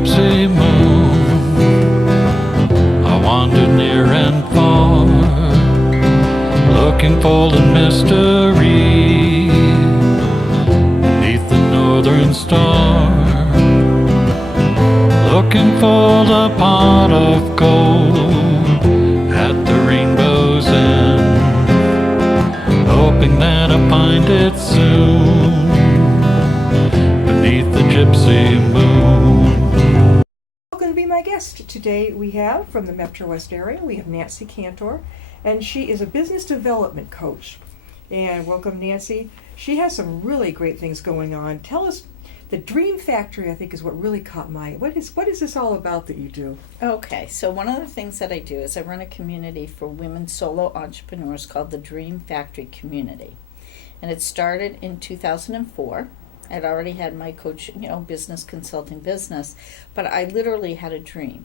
gypsy moon, I wandered near and far, looking for the mystery beneath the northern star, looking for the pot of gold at the rainbow's end, hoping that I find it soon beneath the gypsy moon. Welcome to be my guest. Today we have, from the Metro West area, we have Nancy Cantor, and she is a business development coach. And welcome, Nancy. She has some really great things going on. Tell us, the Dream Factory, I think, is what really caught my... What is this all about that you do? Okay, so one of the things that I do is I run a community for women solo entrepreneurs called the Dream Factory Community. And it started in 2004. I'd already had my coach, business consulting business, but I literally had a dream.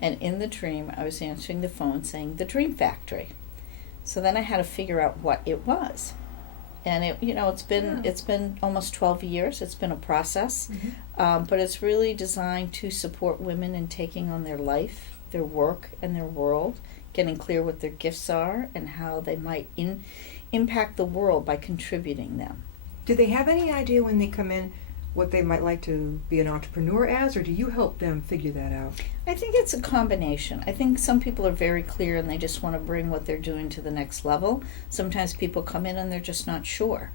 And in the dream, I was answering the phone saying, the Dream Factory. So then I had to figure out what it was. And it's been almost 12 years. It's been a process, but it's really designed to support women in taking on their life, their work, and their world, getting clear what their gifts are and how they might impact the world by contributing them. Do they have any idea when they come in what they might like to be an entrepreneur as, or do you help them figure that out? I think it's a combination. I think some people are very clear and they just want to bring what they're doing to the next level. Sometimes people come in and they're just not sure.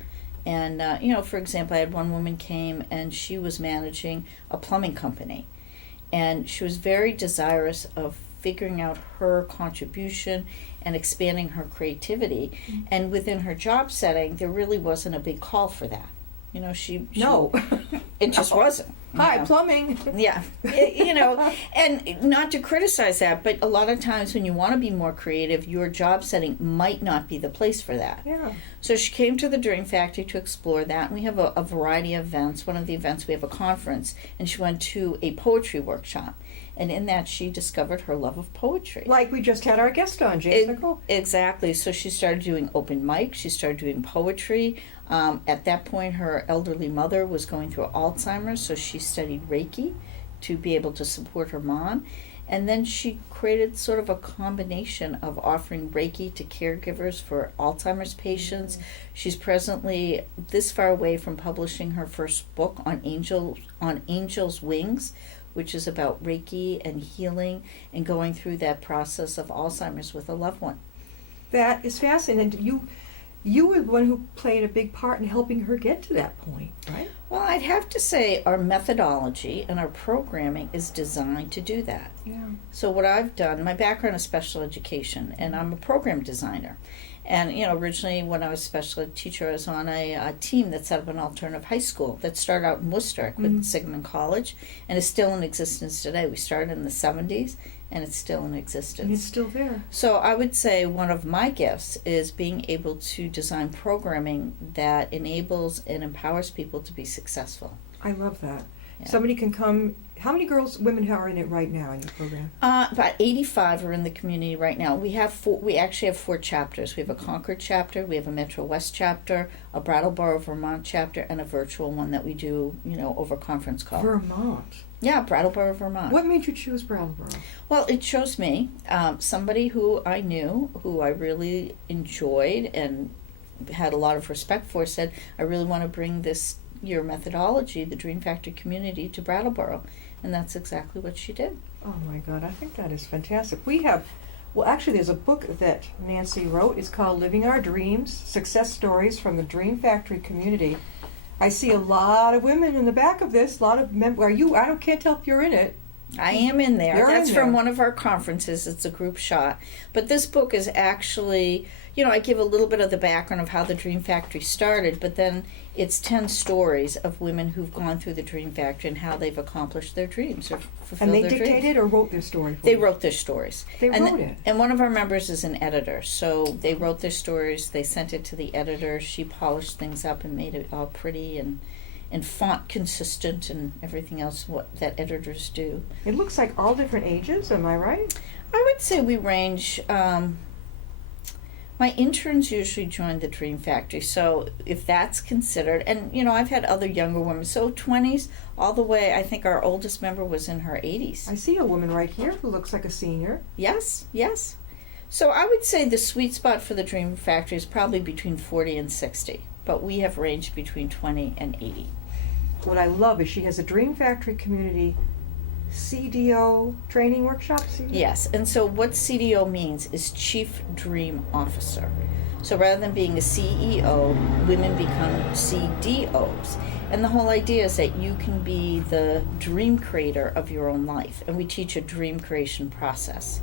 And, for example, I had one woman came and she was managing a plumbing company. And she was very desirous of figuring out her contribution and expanding her creativity. Mm-hmm. And within her job setting, there really wasn't a big call for that. No. It just wasn't. Hi, plumbing. Yeah. And not to criticize that, but a lot of times when you want to be more creative, your job setting might not be the place for that. Yeah. So she came to the Dream Factory to explore that, and we have a variety of events. One of the events, we have a conference, and she went to a poetry workshop. And in that, she discovered her love of poetry. Like we just had our guest on, James Nicole. Exactly. So she started doing open mic. She started doing poetry. At that point, her elderly mother was going through Alzheimer's, so she studied Reiki to be able to support her mom. And then she created sort of a combination of offering Reiki to caregivers for Alzheimer's patients. Mm-hmm. She's presently this far away from publishing her first book on Angel's Wings, which is about Reiki and healing and going through that process of Alzheimer's with a loved one. That is fascinating. You were the one who played a big part in helping her get to that point, right? Well, I'd have to say our methodology and our programming is designed to do that. Yeah. So what I've done, my background is special education, and I'm a program designer. And, originally when I was a special ed teacher, I was on a team that set up an alternative high school that started out in Worcester. I quit Sigmund College, and is still in existence today. We started in the 70s, and it's still in existence. And it's still there. So I would say one of my gifts is being able to design programming that enables and empowers people to be successful. I love that. Yeah. Somebody can come. How many women are in it right now in your program? About 85 are in the community right now. We actually have 4 chapters. We have a Concord chapter, we have a Metro West chapter, a Brattleboro, Vermont chapter, and a virtual one that we do, over conference call. Vermont. Yeah, Brattleboro, Vermont. What made you choose Brattleboro? Well, it chose me. Somebody who I knew, who I really enjoyed and had a lot of respect for, said, I really want to bring your methodology, the Dream Factory community, to Brattleboro. And that's exactly what she did. Oh my God, I think that is fantastic. Actually there's a book that Nancy wrote. It's called Living Our Dreams, Success Stories from the Dream Factory Community. I see a lot of women in the back of this, a lot of men. Can't tell if you're in it. I am in there. That's in there. From one of our conferences. It's a group shot. But this book is actually, I give a little bit of the background of how the Dream Factory started, but then it's 10 stories of women who've gone through the Dream Factory and how they've accomplished their dreams or fulfilled their dreams. And they dictated or wrote their story? They wrote their stories. They wrote it. And one of our members is an editor. So they wrote their stories, they sent it to the editor, she polished things up and made it all pretty and font consistent and everything else that editors do. It looks like all different ages, am I right? I would say we range My interns usually join the Dream Factory, so if that's considered, and I've had other younger women, so 20s all the way. I think our oldest member was in her 80s. I see a woman right here who looks like a senior. Yes, yes. So I would say the sweet spot for the Dream Factory is probably between 40 and 60, but we have ranged between 20 and 80. What I love is she has a Dream Factory community CDO training workshop. CDO? Yes, and so what CDO means is Chief Dream Officer. So rather than being a CEO, women become CDOs. And the whole idea is that you can be the dream creator of your own life. And we teach a dream creation process.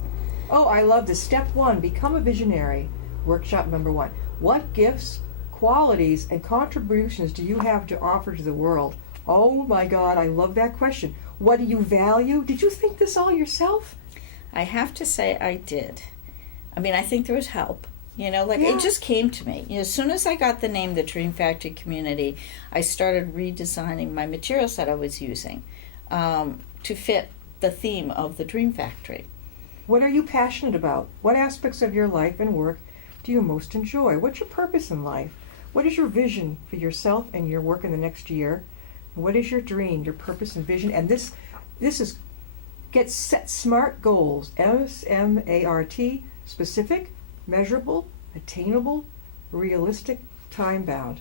Oh, I love this. Step 1, become a visionary. Workshop number 1. What gifts, qualities, and contributions do you have to offer to the world? Oh my God, I love that question. What do you value? Did you think this all yourself? I have to say I did. I mean, I think there was help. It just came to me. As soon as I got the name, the Dream Factory Community, I started redesigning my materials that I was using to fit the theme of the Dream Factory. What are you passionate about? What aspects of your life and work do you most enjoy? What's your purpose in life? What is your vision for yourself and your work in the next year? What is your dream, your purpose and vision? And this is set SMART goals. SMART, specific, measurable, attainable, realistic, time-bound.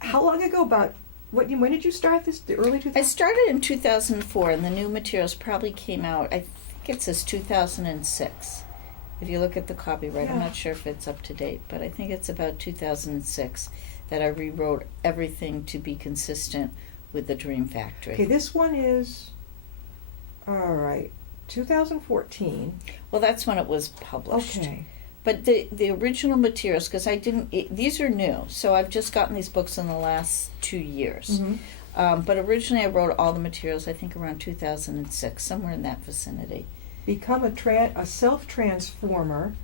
How long ago when did you start this? The early 2000s? I started in 2004, and the new materials probably came out, I think it says 2006. If you look at the copyright, I'm not sure if it's up to date, but I think it's about 2006 that I rewrote everything to be consistent with the Dream Factory. Okay, this one is, all right, 2014. Well, that's when it was published. Okay. But the original materials, because these are new, so I've just gotten these books in the last 2 years. Mm-hmm. But originally I wrote all the materials, I think around 2006, somewhere in that vicinity. Become a self-transformer.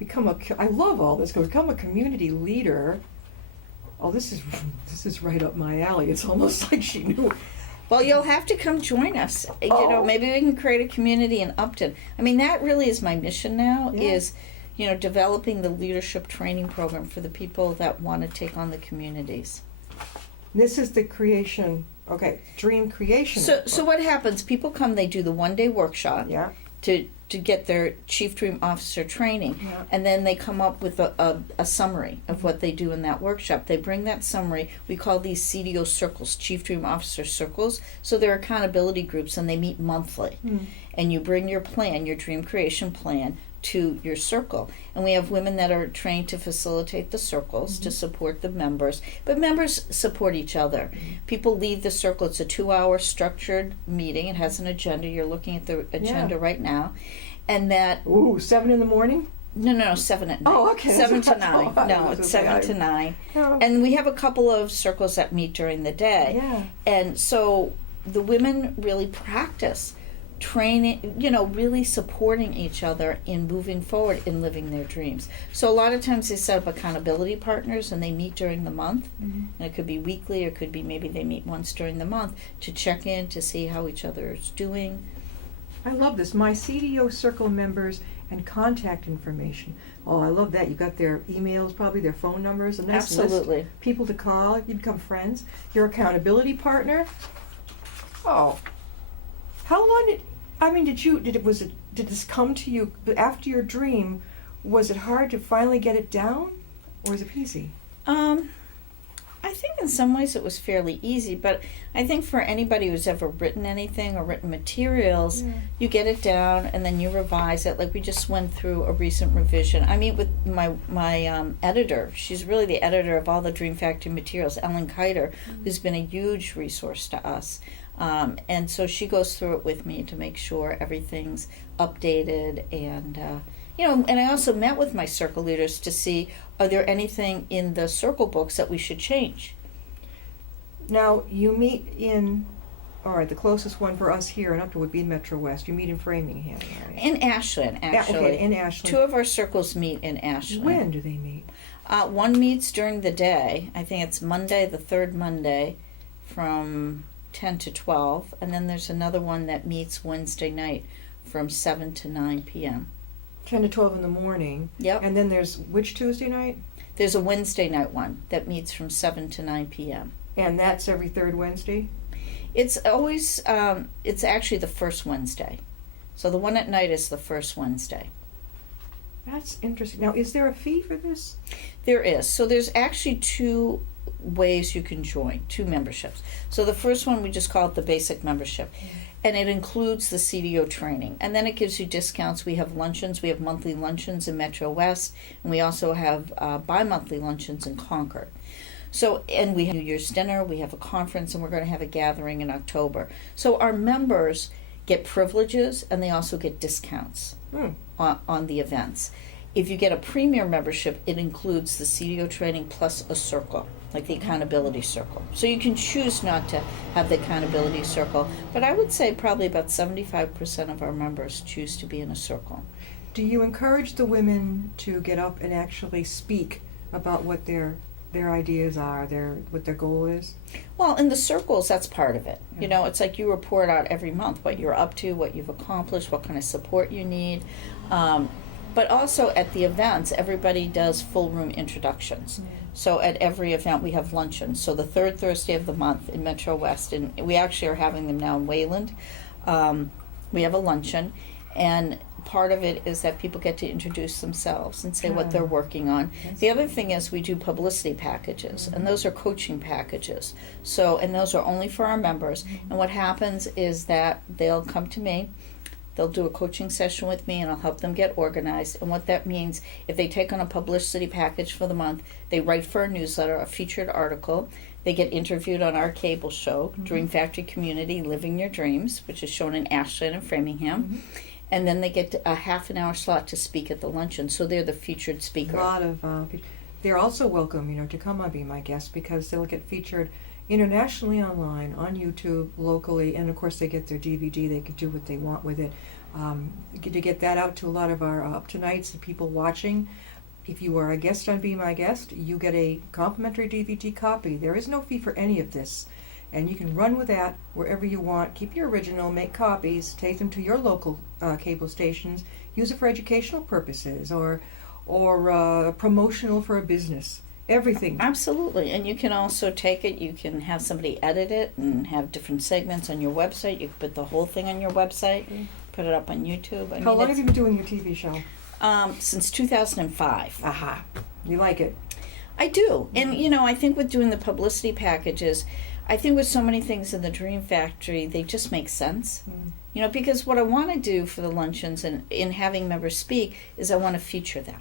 I love all this. Become a community leader. Oh, this is right up my alley. It's almost like she knew. Well, you'll have to come join us. Maybe we can create a community in Upton. I mean, that really is my mission now, is developing the leadership training program for the people that want to take on the communities. This is the creation, dream creation. So what happens? People come, they do the one-day workshop to get their Chief Dream Officer training, and then they come up with a summary of what they do in that workshop. They bring that summary. We call these CDO circles, Chief Dream Officer circles. So they're accountability groups, and they meet monthly. And you bring your plan, your dream creation plan, to your circle. And we have women that are trained to facilitate the circles, to support the members, but members support each other. People leave the circle. It's a 2-hour structured meeting. It has an agenda. You're looking at the agenda right now. And that... Ooh, 7 in the morning? No, 7 at night. Oh, okay. 7 to 9. No, it's 7 to 9. Oh. And we have a couple of circles that meet during the day. Yeah. And so the women really practice training, really supporting each other in moving forward in living their dreams. So a lot of times they set up accountability partners, and they meet during the month. And it could be weekly, or it could be maybe they meet once during the month to check in, to see how each other is doing. I love this. My CDO circle members and contact information. Oh, I love that. You got their emails, probably their phone numbers, a nice Absolutely. list. People to call. You become friends. Your accountability partner. Oh, how long did this come to you after your dream? Was it hard to finally get it down, or was it easy? I think in some ways it was fairly easy, but I think for anybody who's ever written anything or written materials, you get it down and then you revise it. Like we just went through a recent revision. I meet with my editor. She's really the editor of all the Dream Factory materials, Ellen Kiter, who's been a huge resource to us. And so she goes through it with me to make sure everything's updated, and and I also met with my circle leaders to see, are there anything in the circle books that we should change? Now, you meet in, the closest one for us here in Upton would be in Metro West. You meet in Framingham, right? In Ashland, actually. Okay, in Ashland. 2 of our circles meet in Ashland. When do they meet? One meets during the day. I think it's Monday, the third Monday, from 10 to 12. And then there's another one that meets Wednesday night from 7 to 9 p.m. 10 to 12 in the morning. Yep. And then there's which Tuesday night? There's a Wednesday night one that meets from 7 to 9 p.m. And that's every third Wednesday? It's always, it's actually the first Wednesday. So the one at night is the first Wednesday. That's interesting. Now, is there a fee for this? There is. So there's actually two ways you can join, two memberships. So the first one, we just call it the basic membership. And it includes the CDO training. And then it gives you discounts. We have luncheons. We have monthly luncheons in Metro West. And we also have bi-monthly luncheons in Concord. So, and we have New Year's dinner. We have a conference. And we're going to have a gathering in October. So our members get privileges. And they also get discounts on the events. If you get a premier membership, it includes the CDO training plus a circle, like the accountability circle. So you can choose not to have the accountability circle, but I would say probably about 75% of our members choose to be in a circle. Do you encourage the women to get up and actually speak about what their ideas are, what their goal is? Well, in the circles, that's part of it. You know, it's like you report out every month what you're up to, what you've accomplished, what kind of support you need. But also at the events, everybody does full room introductions. So at every event, we have luncheons. So the third Thursday of the month in Metro West, and we actually are having them now in Wayland, we have a luncheon. And part of it is that people get to introduce themselves and say what they're working on. The other thing is we do publicity packages, and those are coaching packages. So, and those are only for our members. And what happens is that they'll come to me. They'll do a coaching session with me, and I'll help them get organized. And what that means, if they take on a publicity package for the month, they write for a newsletter, a featured article. They get interviewed on our cable show, Dream Factory Community, Living Your Dreams, which is shown in Ashland and Framingham. And then they get a half an hour slot to speak at the luncheon. So they're the featured speaker. A lot of they're also welcome, to come on Be My Guest, because they'll get featured internationally online, on YouTube, locally, and of course they get their DVD. They can do what they want with it. To get that out to a lot of our up-to-nights and people watching, if you are a guest on Be My Guest, you get a complimentary DVD copy. There is no fee for any of this. And you can run with that wherever you want. Keep your original, make copies, take them to your local cable stations, use it for educational purposes or promotional for a business. Everything. Absolutely. And you can also take it, you can have somebody edit it and have different segments on your website. You can put the whole thing on your website, put it up on YouTube. How long have you been doing your TV show? Since 2005. Aha. You like it? I do. And, I think with doing the publicity packages, I think with so many things in the Dream Factory, they just make sense. Because what I want to do for the luncheons and in having members speak is I want to feature them.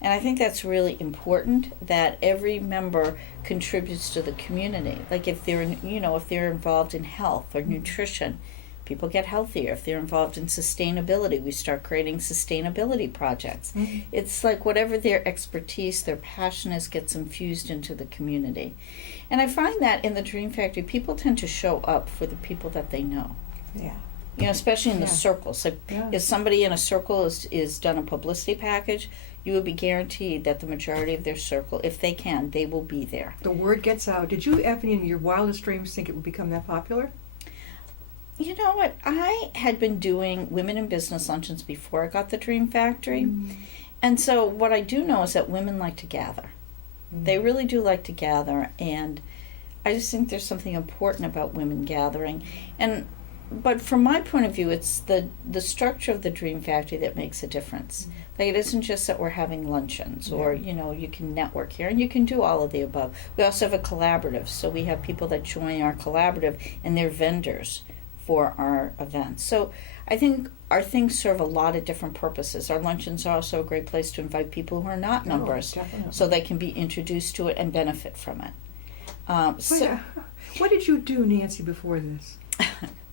And I think that's really important, that every member contributes to the community. Like if they're, if they're involved in health or nutrition, people get healthier. If they're involved in sustainability, we start creating sustainability projects. It's like whatever their expertise, their passion is, gets infused into the community. And I find that in the Dream Factory, people tend to show up for the people that they know. Yeah. Especially in the circles. Like if somebody in a circle is done a publicity package, you would be guaranteed that the majority of their circle, if they can, they will be there. The word gets out. Did you ever in your wildest dreams think it would become that popular? You know what? I had been doing women in business luncheons before I got the Dream Factory. And so what I do know is that women like to gather. They really do like to gather. And I just think there's something important about women gathering. But from my point of view, it's the structure of the Dream Factory that makes a difference. Like it isn't just that we're having luncheons or, you can network here and you can do all of the above. We also have a collaborative. So we have people that join our collaborative and they're vendors for our events. So I think our things serve a lot of different purposes. Our luncheons are also a great place to invite people who are not members so they can be introduced to it and benefit from it. What did you do, Nancy, before this?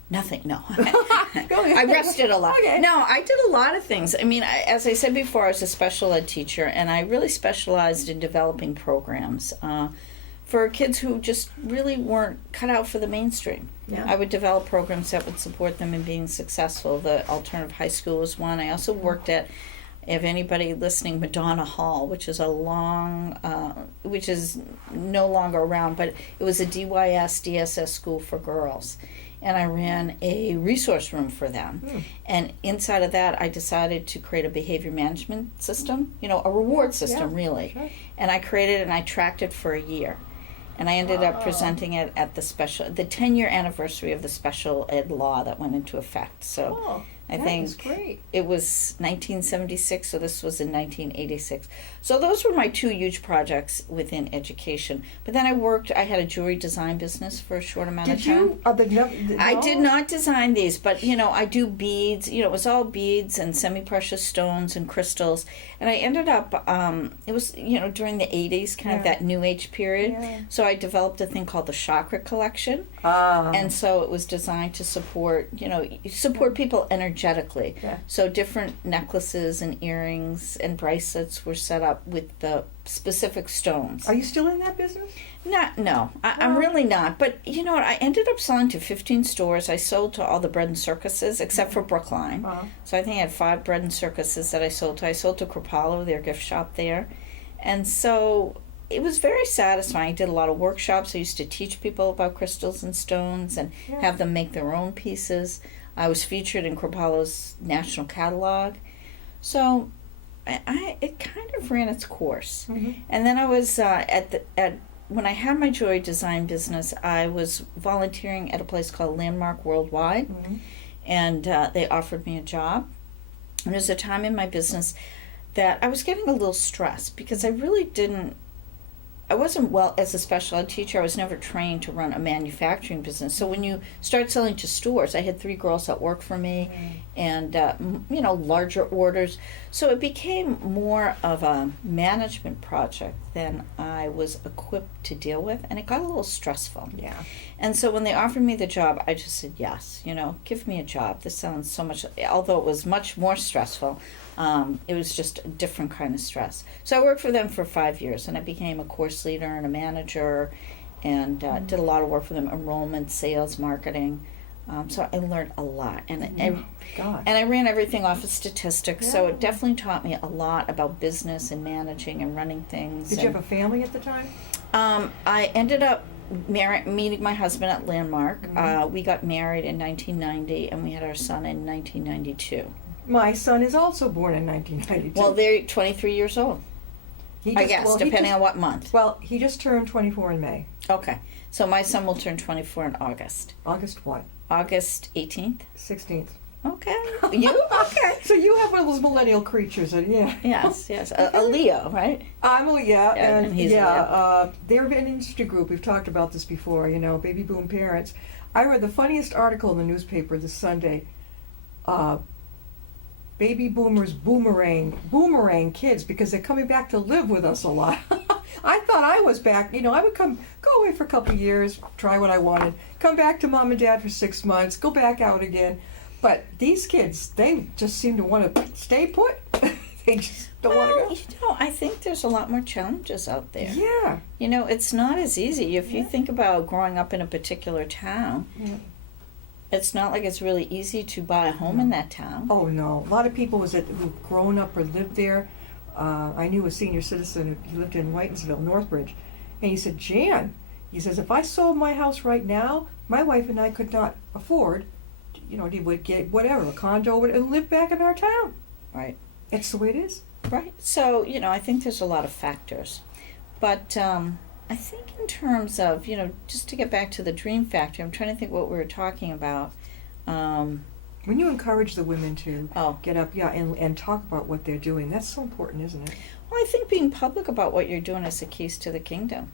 Nothing, no. I rested a lot. Okay. No, I did a lot of things. I mean, as I said before, I was a special ed teacher, and I really specialized in developing programs for kids who just really weren't cut out for the mainstream. Yeah. I would develop programs that would support them in being successful. The alternative high school was one. I also worked at, if anybody listening, Madonna Hall, which is which is no longer around, but it was a DYS, DSS school for girls. and I ran a resource room for them. And inside of that, I decided to create a behavior management system, a reward system, really. Sure. And I created and I tracked it for a year. And I ended up presenting it at the 10-year anniversary of the special ed law that went into effect. So I think is great. it was 1976, so this was in 1986. So those were my two huge projects within education. But then I had a jewelry design business for a short amount of time. I did not design these, but I do beads. It was all beads and semi-precious stones and crystals. And I ended up, it was, during the 80s, kind of that new age period. Yeah. So I developed a thing called the Chakra Collection. And so it was designed to support people energetically. Yeah. So different necklaces and earrings and bracelets were set up with the specific stones. Are you still in that business? No, I'm really not. But you know what? I ended up selling to 15 stores. I sold to all the bread and circuses except for Brookline. So I think I had 5 bread and circuses that I sold to. I sold to Kripalu, their gift shop there. And so it was very satisfying. I did a lot of workshops. I used to teach people about crystals and stones and have them make their own pieces. I was featured in Kripalu's national catalog. So it kind of ran its course. And then I was when I had my jewelry design business, I was volunteering at a place called Landmark Worldwide, and they offered me a job. And there was a time in my business that I was getting a little stressed because I wasn't well as a special ed teacher. I was never trained to run a manufacturing business. So when you start selling to stores, I had 3 girls that worked for me, and larger orders. So it became more of a management project than I was equipped to deal with, and it got a little stressful. Yeah. And so when they offered me the job, I just said yes. Give me a job. This sounds so much. Although it was much more stressful, it was just a different kind of stress. So I worked for them for 5 years, and I became a course leader and a manager, and did a lot of work for them: enrollment, sales, marketing. So I learned a lot, and I ran everything off of statistics. So it definitely taught me a lot about business and managing and running things. Did you have a family at the time? I ended up meeting my husband at Landmark. We got married in 1990, and we had our son in 1992. My son is also born in 1992. Well, they're 23 years old. Depending on what month. Well, he just turned 24 in May. Okay. So my son will turn 24 in August. August what? August 18th? 16th. Okay. You? Okay. So you have one of those millennial creatures, and Yes. A Leo, right? I'm a Leo, and he's a Leo. They're an industry group. We've talked about this before, baby boom parents. I read the funniest article in the newspaper this Sunday. Baby boomers boomerang kids because they're coming back to live with us a lot. I thought I was back. I would go away for a couple of years, try what I wanted, come back to mom and dad for 6 months, go back out again. But these kids, they just seem to want to stay put. They just don't want to go. I think there's a lot more challenges out there. Yeah. It's not as easy. If you think about growing up in a particular town, it's not like it's really easy to buy a home in that town. Oh, no. A lot of people who've grown up or lived there. I knew a senior citizen who lived in Whitensville, Northbridge, and he said, Jan, he says, if I sold my house right now, my wife and I could not afford, he would get whatever, a condo, and live back in our town. Right. It's the way it is. Right. So, I think there's a lot of factors. But I think in terms of, just to get back to the dream factory, I'm trying to think what we were talking about. When you encourage the women to get up, and talk about what they're doing, that's so important, isn't it? Well, I think being public about what you're doing is the keys to the kingdom.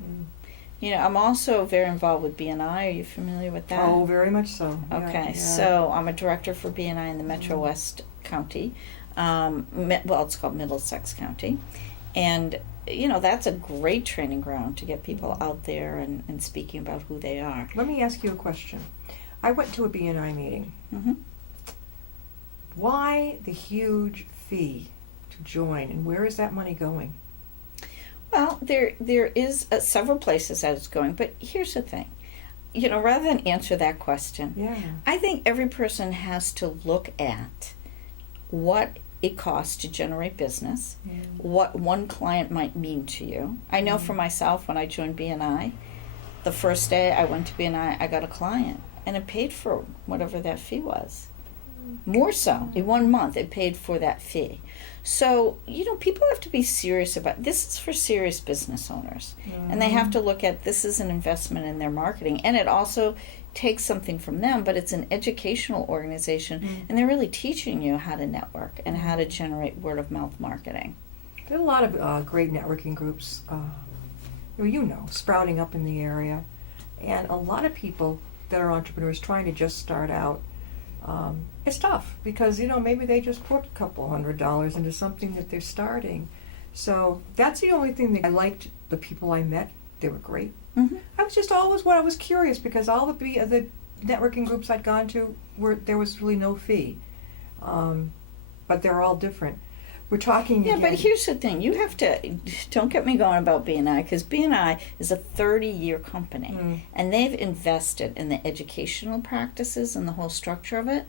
I'm also very involved with BNI. Are you familiar with that? Oh, very much so. Okay, so I'm a director for BNI in the Metro West County. It's called Middlesex County. And, that's a great training ground to get people out there and speaking about who they are. Let me ask you a question. I went to a BNI meeting. Why the huge fee to join, and where is that money going? Well, there is several places that it's going, but here's the thing. Rather than answer that question, I think every person has to look at what it costs to generate business, what one client might mean to you. I know for myself, when I joined BNI, the first day I went to BNI, I got a client. and it paid for whatever that fee was. More so, in 1 month, it paid for that fee. So, people have to be serious about this. Is for serious business owners. And they have to look at this as an investment in their marketing. And it also takes something from them, but it's an educational organization. And they're really teaching you how to network and how to generate word of mouth marketing. There are a lot of great networking groups, sprouting up in the area. And a lot of people that are entrepreneurs trying to just start out, it's tough because, maybe they just put a couple $100 into something that they're starting. So that's the only thing that I liked. The people I met, they were great. I was just always I was curious because all the networking groups I'd gone to there was really no fee. But they're all different. We're talking Yeah, again. but here's the thing. You have to, don't get me going about BNI, because BNI is a 30-year company, and they've invested in the educational practices and the whole structure of it.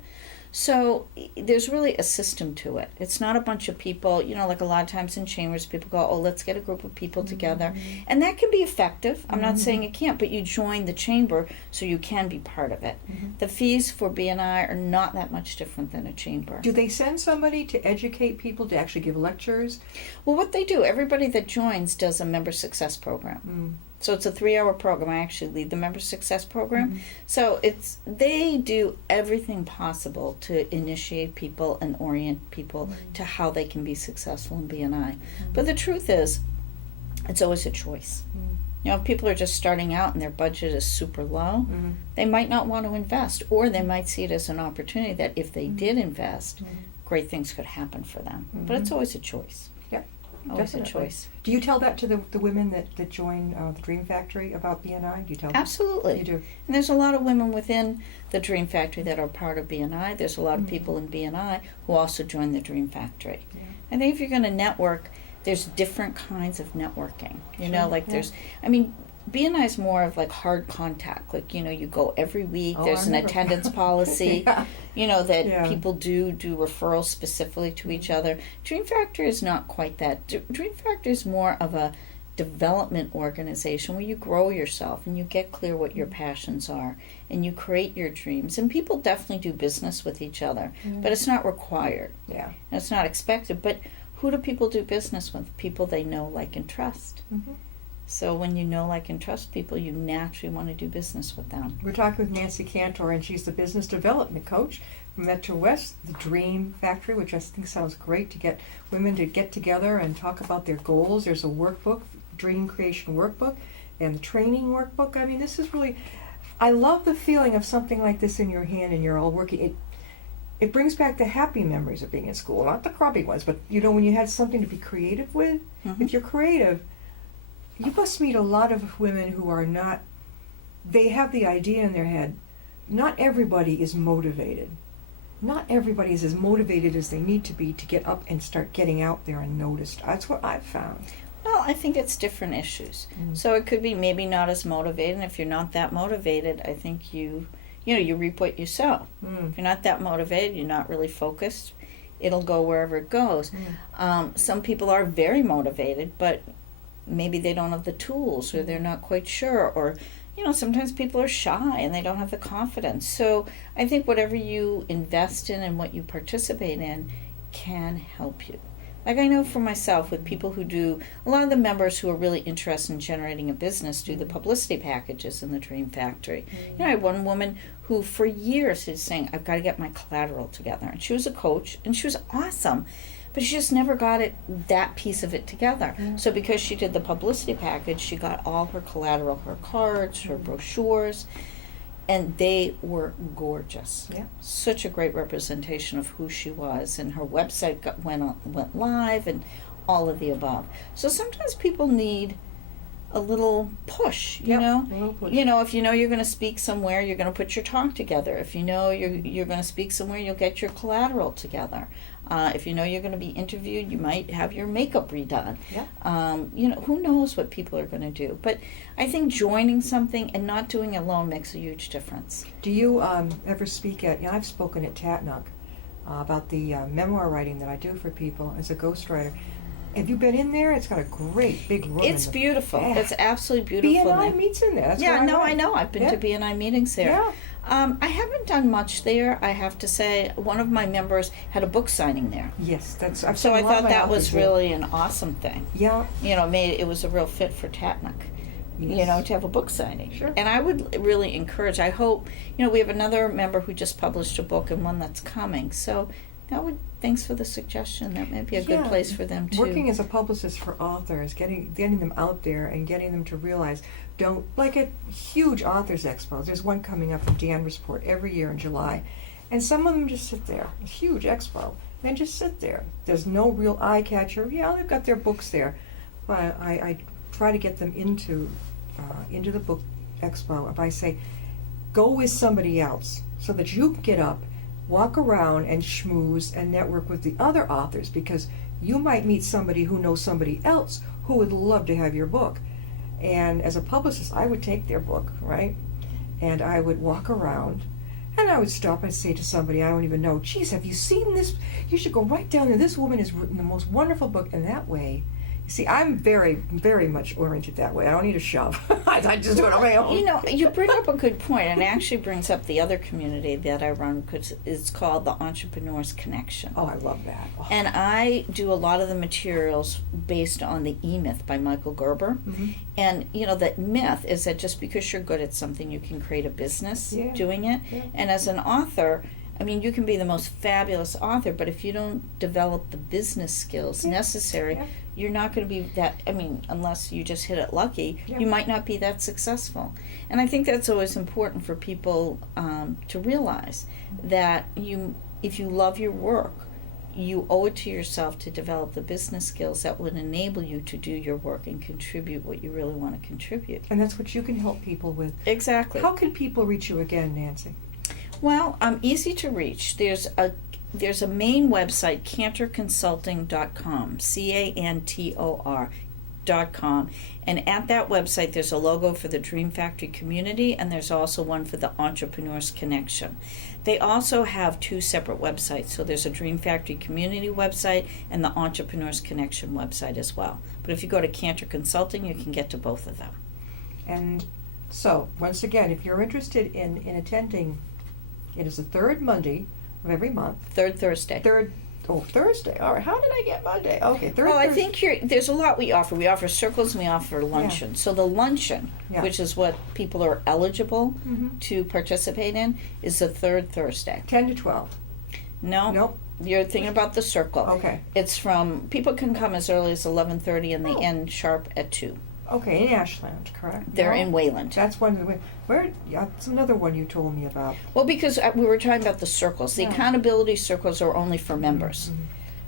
So there's really a system to it. It's not a bunch of people, like a lot of times in chambers, people go, oh, let's get a group of people together. And that can be effective. I'm not saying it can't, but you join the chamber so you can be part of it. The fees for BNI are not that much different than a chamber. Do they send somebody to educate people, to actually give lectures? Well, what they do, everybody that joins does a member success program. So it's a 3-hour program. I actually lead the member success program. So they do everything possible to initiate people and orient people to how they can be successful in BNI. But the truth is, it's always a choice. If people are just starting out and their budget is super low, they might not want to invest, or they might see it as an opportunity that if they did invest, great things could happen for them. But it's always a choice. Always Definitely. a choice. Do you tell that to the women that join the Dream Factory about BNI? Do you tell them? Absolutely. You do. And there's a lot of women within the Dream Factory that are part of BNI. There's a lot of people in BNI who also join the Dream Factory. I think if you're going to network, there's different kinds of networking. BNI is more of like hard contact. You go every week. There's an attendance policy. That people do referrals specifically to each other. Dream Factory is not quite that. Dream Factory is more of a development organization where you grow yourself and you get clear what your passions are and you create your dreams. And people definitely do business with each other, but it's not required. Yeah. And it's not expected. But who do people do business with? People they know, like, and trust. So when you know, like, and trust people, you naturally want to do business with them. We're talking with Nancy Cantor, and she's the business development coach from Metro West, the Dream Factory, which I think sounds great to get women to get together and talk about their goals. There's a workbook, Dream Creation Workbook, and the training workbook. I mean, this is really, I love the feeling of something like this in your hand and you're all working. It brings back the happy memories of being in school, not the crummy ones, but when you had something to be creative with. If you're creative, you must meet a lot of women who are not, they have the idea in their head. Not everybody is motivated. Not everybody is as motivated as they need to be to get up and start getting out there and noticed. That's what I've found. Well, I think it's different issues. So it could be maybe not as motivated. And if you're not that motivated, I think you reap what you sow. If you're not that motivated, you're not really focused, it'll go wherever it goes. Some people are very motivated, but maybe they don't have the tools, or they're not quite sure, or sometimes people are shy and they don't have the confidence. So I think whatever you invest in and what you participate in can help you. Like, I know for myself, with people who do, a lot of the members who are really interested in generating a business do the publicity packages in the Dream Factory. I had one woman who for years is saying, I've got to get my collateral together. And she was a coach, and she was awesome, but she just never got that piece of it together. So because she did the publicity package, she got all her collateral, her cards, her brochures, and they were gorgeous. Such a great representation of who she was, and her website went live, and all of the above. So sometimes people need a little push, A little push. if you're going to speak somewhere, you're going to put your talk together. If you're going to speak somewhere, you'll get your collateral together. If you're going to be interviewed, you might have your makeup redone. Who knows what people are going to do. But I think joining something and not doing it alone makes a huge difference. Do you ever speak at, I've spoken at Tatnuk about the memoir writing that I do for people as a ghostwriter. Have you been in there? It's got a great big room. It's beautiful. Yeah. It's absolutely beautiful. BNI meets in there. That's where I know. I've been to BNI meetings there. I haven't done much there, I have to say. One of my members had a book signing there. Yes, I've So seen I a lot of thought my that authors was there. really an awesome thing. Yeah. It was a real fit for Tatnuck, Yes. to have a book signing. Sure. And I would really encourage, I hope, we have another member who just published a book and one that's coming. So thanks for the suggestion. That might be a good Yeah. place for them to. Working as a publicist for authors, getting them out there and getting them to realize, don't, like at huge authors expos, there's one coming up in Danversport every year in July, and some of them just sit there, a huge expo, and just sit there. There's no real eye catcher. Yeah, they've got their books there, but I try to get them into the book expo. If I say, go with somebody else so that you can get up, walk around and schmooze and network with the other authors, because you might meet somebody who knows somebody else who would love to have your book. And as a publicist, I would take their book, right? And I would walk around and I would stop and say to somebody I don't even know, geez, have you seen this? You should go right down there. This woman has written the most wonderful book. And that way, you see, I'm very, very much oriented that way. I don't need a shove. I just do it on my own. You bring up a good point, and it actually brings up the other community that I run, because it's called the Entrepreneurs Connection. Oh, I love that. Oh. And I do a lot of the materials based on the E-Myth by Michael Gerber. Mm-hmm. And, that myth is that just because you're good at something, you can create a business doing it. Yeah. And as an author, you can be the most fabulous author, but if you don't develop the business skills necessary, you're not going to be that, unless you just hit it lucky, you might not be that successful. And I think that's always important for people to realize that if you love your work, you owe it to yourself to develop the business skills that would enable you to do your work and contribute what you really want to contribute. And that's what you can help people with. Exactly. How can people reach you again, Nancy? Well, easy to reach. There's a main website, cantorconsulting.com, CANTOR.com, and at that website there's a logo for the Dream Factory community, and there's also one for the Entrepreneurs Connection. They also have two separate websites, so there's a Dream Factory community website and the Entrepreneurs Connection website as well. But if you go to Cantor Consulting, you can get to both of them. And so, once again, if you're interested in attending, it is the third Monday of every month. Third Thursday. Thursday. All right. How did I get Monday? Okay, third Well, I Thursday. think there's a lot we offer. We offer circles and we offer luncheon. Yeah. So the luncheon, Yeah. which is what people are eligible Mhm. to participate in, is the third Thursday. 10 to 12. No, Nope. you're thinking about the circle. Okay. It's people can come as early as 11:30 and they Oh. end sharp at 2. Okay, in Ashland, correct? They're No? in Wayland. That's one. Where? Yeah, that's another one you told me about. Well, because we were talking about the circles. The Yeah. accountability circles are only for members. Mhm.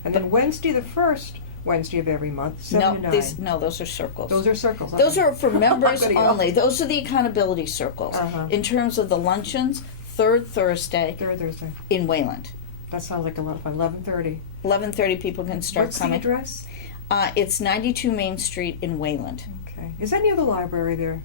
And then Wednesday, the first Wednesday of every month, 7 to 9. No, those are circles. Those are circles. Those Okay. are for members I'm gonna go. only. Those are the accountability circles. Uh-huh. In terms of the luncheons, third Thursday Third Thursday. in Wayland. That sounds like a lot of fun. 11:30. 11:30 people can start What's coming. the address? It's 92 Main Street in Wayland. Okay. Is that near the library there?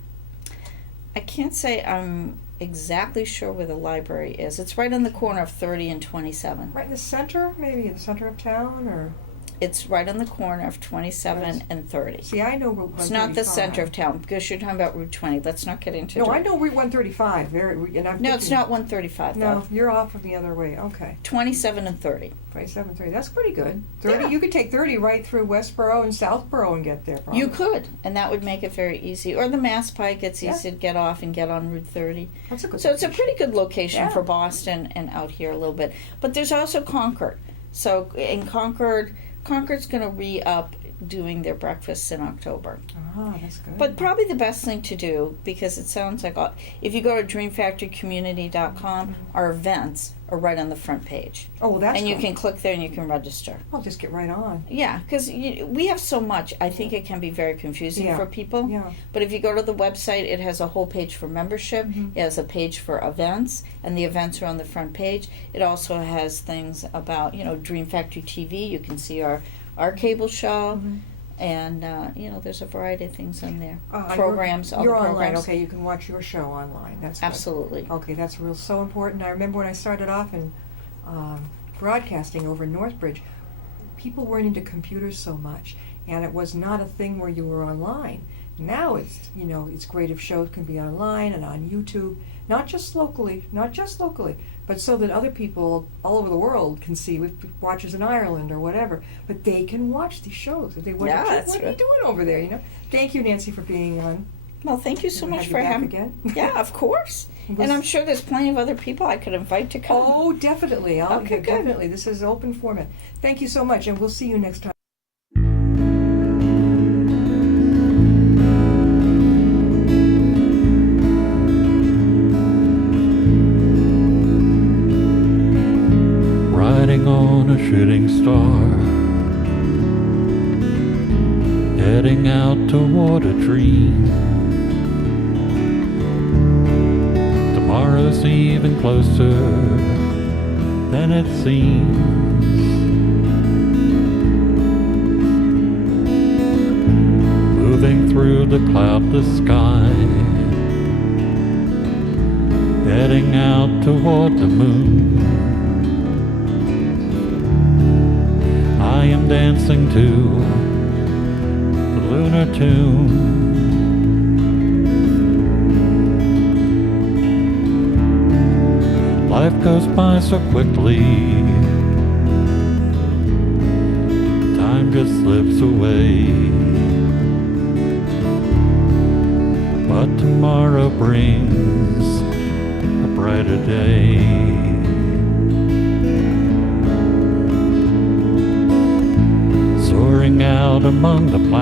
I can't say I'm exactly sure where the library is. It's right on the corner of 30 and 27. Right in the center? Maybe in the center of town, or? It's right on the corner of 27 Yes. and 30. See, I know Route 135. It's not the center of town, because you're talking about Route 20. Let's not get into No, it. I know Route 135. And I'm No, it's thinking- not 135, No, though. you're off of the other way. Okay. 27 and 30. 27:30. That's pretty good. 30. Yeah. You could take 30 right through Westboro and Southboro and get there. Probably. You could, and that would make it very easy. Or the Mass Pike, it's Yeah. easy to get off and get on Route 30. That's a good. So it's a location. pretty good location Yeah. for Boston and out here a little bit. But there's also Concord. So in Concord's going to re-up doing their breakfasts in October. Ah, that's good. But probably the best thing to do, because it sounds like, if you go to dreamfactorycommunity.com, our events are right on the front page. oh, well, that's. And you good. can click there and you can register. I'll just get right on. Yeah, because we have so much. I think it can be very confusing Yeah. for people. Yeah. But if you go to the website, it has a whole page for membership. Mhm. It has a page for events, and the events are on the front page. It also has things about, Dream Factory TV. You can see our cable show, Mhm. and there's a variety of things on there. You're- Programs, all You're the online. programs. Okay, you can watch your show online. That's good. Absolutely. Okay, that's so important. I remember when I started off in broadcasting over in Northbridge, people weren't into computers so much, and it was not a thing where you were online. Now it's great if shows can be online and on YouTube. not just locally, but so that other people all over the world can see, with watchers in Ireland or whatever, but they can watch these shows. If they wonder, Yeah, that's what are you right. doing over there? You know. Thank you, Nancy, for being on. Well, thank you so We'll much have for you back having again. Yeah, of course. We'll And I'm s- sure there's plenty of other people I could invite to come. Oh, definitely. Okay, good. Definitely. This is open format. Thank you so much, and we'll see you next time. Riding on a shooting star, heading out toward a dream. Tomorrow's even closer than it seems. Moving through the cloudless sky, heading out toward the moon. I am dancing to the lunar tune. Life goes by so quickly, time just slips away. But tomorrow brings a brighter day. Soaring out among the planets.